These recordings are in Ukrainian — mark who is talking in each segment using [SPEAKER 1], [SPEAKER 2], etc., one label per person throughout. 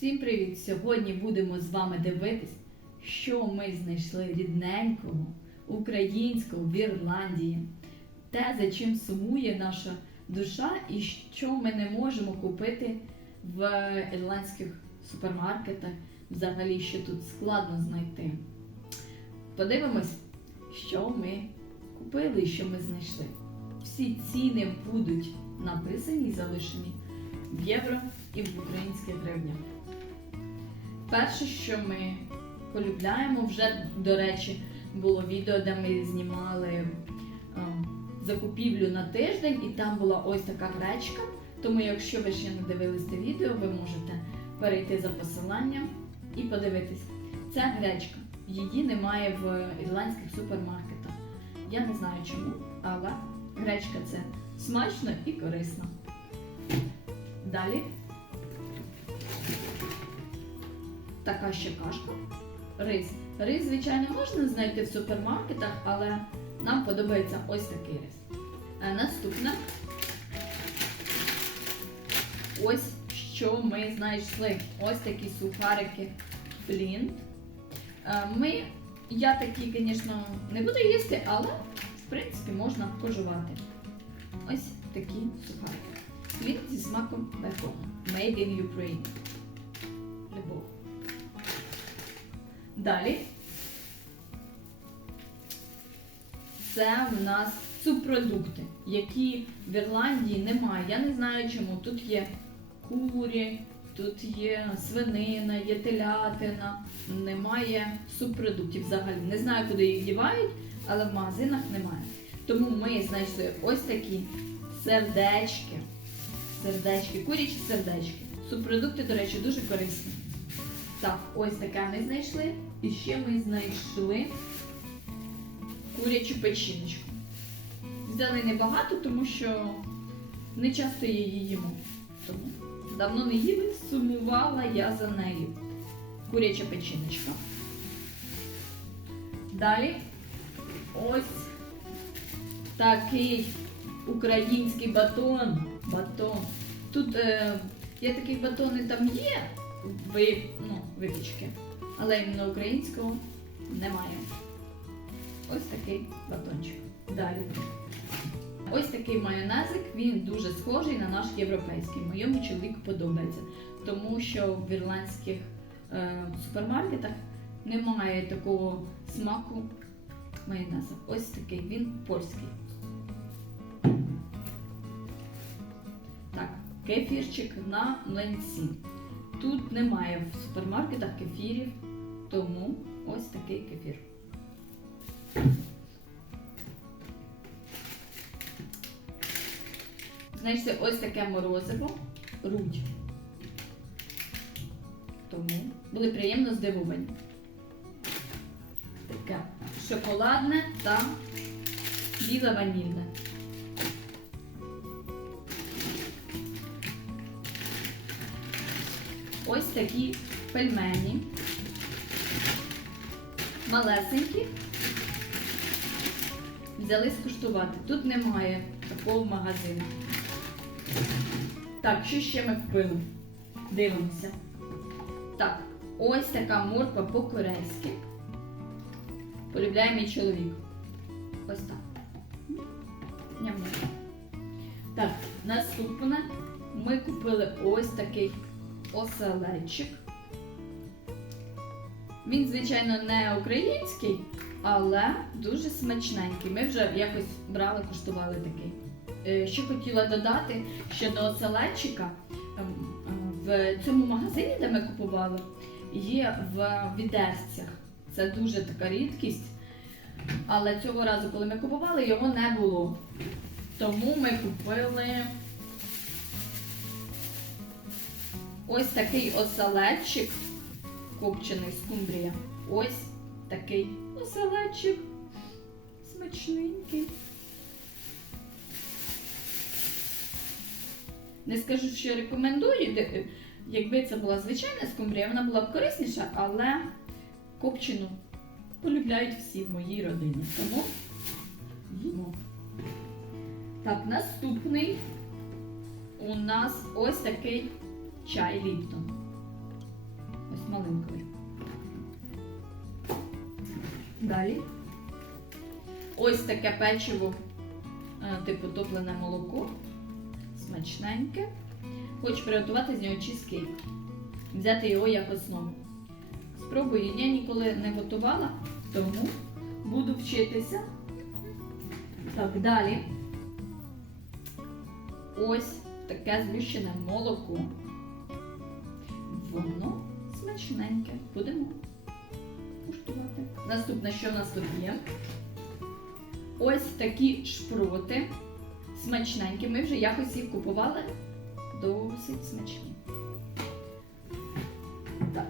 [SPEAKER 1] Всім привіт! Сьогодні будемо з вами дивитись, що ми знайшли рідненького українського в Ірландії, те, за чим сумує наша душа, і що ми не можемо купити в ірландських супермаркетах, взагалі, що тут складно знайти. Подивимось, що ми купили і що ми знайшли. Всі ціни будуть написані і залишені в євро і в українських гривнях. Перше, що ми полюбляємо, вже, до речі, було відео, де ми знімали е, закупівлю на тиждень, і там була ось така гречка. Тому, якщо ви ще не дивились це відео, ви можете перейти за посиланням і подивитись. Ця гречка, її немає в ірландських супермаркетах. Я не знаю чому, але гречка це смачно і корисно. Далі така ще кашка. Рис. Рис, звичайно, можна знайти в супермаркетах, але нам подобається ось такий рис. Е, Наступне. Ось що ми знайшли. Ось такі сухарики Флінт. Е, Ми, я такі, звісно, не буду їсти, але в принципі можна пожувати. Ось такі сухарики. Флінт зі смаком бекону. Made in Ukraine. Далі. Це в нас субпродукти, які в Ірландії немає. Я не знаю чому. Тут є курі, тут є свинина, є телятина, немає субпродуктів взагалі. Не знаю, куди їх дівають, але в магазинах немає. Тому ми знайшли ось такі сердечки. Сердечки, курячі сердечки. Субпродукти, до речі, дуже корисні. Так, ось таке ми знайшли. І ще ми знайшли курячу печіночку. Взяли небагато, тому що не часто її їмо. Тому давно не їли, сумувала я за нею. Куряча печіночка. Далі ось такий український батон. Батон. Тут е, є такі батони, там є ви, ну, випічки, але іменно українського немає. Ось такий батончик. Далі. Ось такий майонезик, він дуже схожий на наш європейський. Моєму чоловіку подобається, тому що в ірландських е, супермаркетах немає такого смаку майонезу. Ось такий, він польський. Так, кефірчик на млинці. Тут немає в супермаркетах кефірів, тому ось такий кефір. Знайшли ось таке морозиво, рудь. Тому були приємно здивовані. Таке шоколадне та біле ванільне. Ось такі пельмені. Малесенькі. Взяли скуштувати. Тут немає такого магазину. Так, що ще ми купили? Дивимося. Так, ось така морква по-корейськи. Полюбляє мій чоловік. Ось так. Ням-ням. Так, наступне ми купили ось такий оселедчик. Він, звичайно, не український, але дуже смачненький. Ми вже якось брали, куштували такий. Е, Що хотіла додати, що до оселедчика ем, в цьому магазині, де ми купували, є в відерцях. Це дуже така рідкість. Але цього разу, коли ми купували, його не було. Тому ми купили ось такий оселедчик, копчений скумбрія. Ось такий оселедчик. Смачненький. Не скажу, що рекомендую. Якби це була звичайна скумбрія, вона була б корисніша, але копчену полюбляють всі в моїй родині. Тому їмо. Так, наступний у нас ось такий чай Ліптон. Маленькою. Далі ось таке печиво, е, типу топлене молоко. Смачненьке. Хочу приготувати з нього чизкейк. Взяти його як основу. Спробую, я ніколи не готувала, тому буду вчитися. Так, далі. Ось таке згущене молоко. Воно смачненьке. Будемо куштувати. Наступне, що в нас тут є? Ось такі шпроти. Смачненькі. Ми вже якось їх купували. Досить смачні. Так.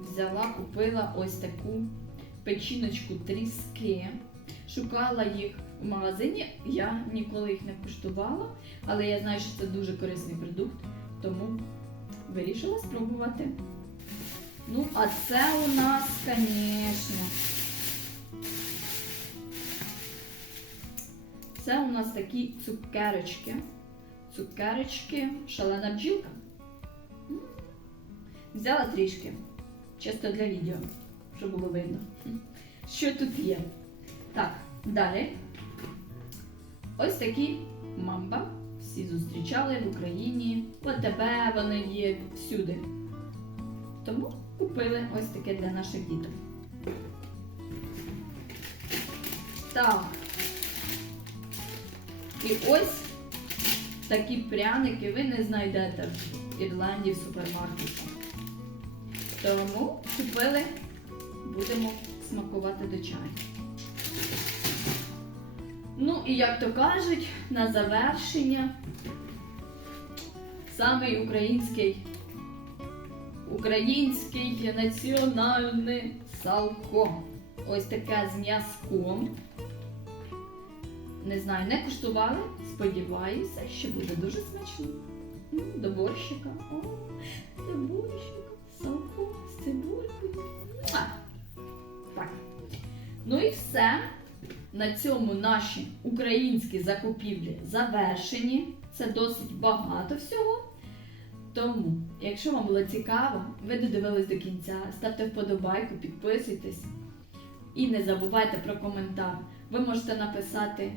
[SPEAKER 1] Взяла, купила ось таку печіночку тріски. Шукала їх в магазині. Я ніколи їх не куштувала, але я знаю, що це дуже корисний продукт, тому вирішила спробувати. Ну, а це у нас, звісно. Це у нас такі цукерочки. Цукерочки, шалена бджілка. Взяла трішки, чисто для відео, щоб було видно. Що тут є? Так, далі. Ось такі мамба. Всі зустрічали в Україні. В АТБ вони є всюди. Тому купили ось таке для наших діток. Так. І ось такі пряники ви не знайдете в Ірландії в супермаркеті. Тому купили, будемо смакувати до чаю. Ну і як то кажуть, на завершення самий український український національний салко. Ось таке з м'язком. Не знаю, не куштували. Сподіваюся, що буде дуже смачно. До борщика. О, до борщика. На цьому наші українські закупівлі завершені. Це досить багато всього. Тому, якщо вам було цікаво, ви додивились до кінця, ставте вподобайку, підписуйтесь і не забувайте про коментар. Ви можете написати,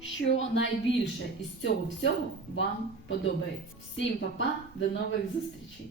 [SPEAKER 1] що найбільше із цього всього вам подобається. Всім па-па, до нових зустрічей!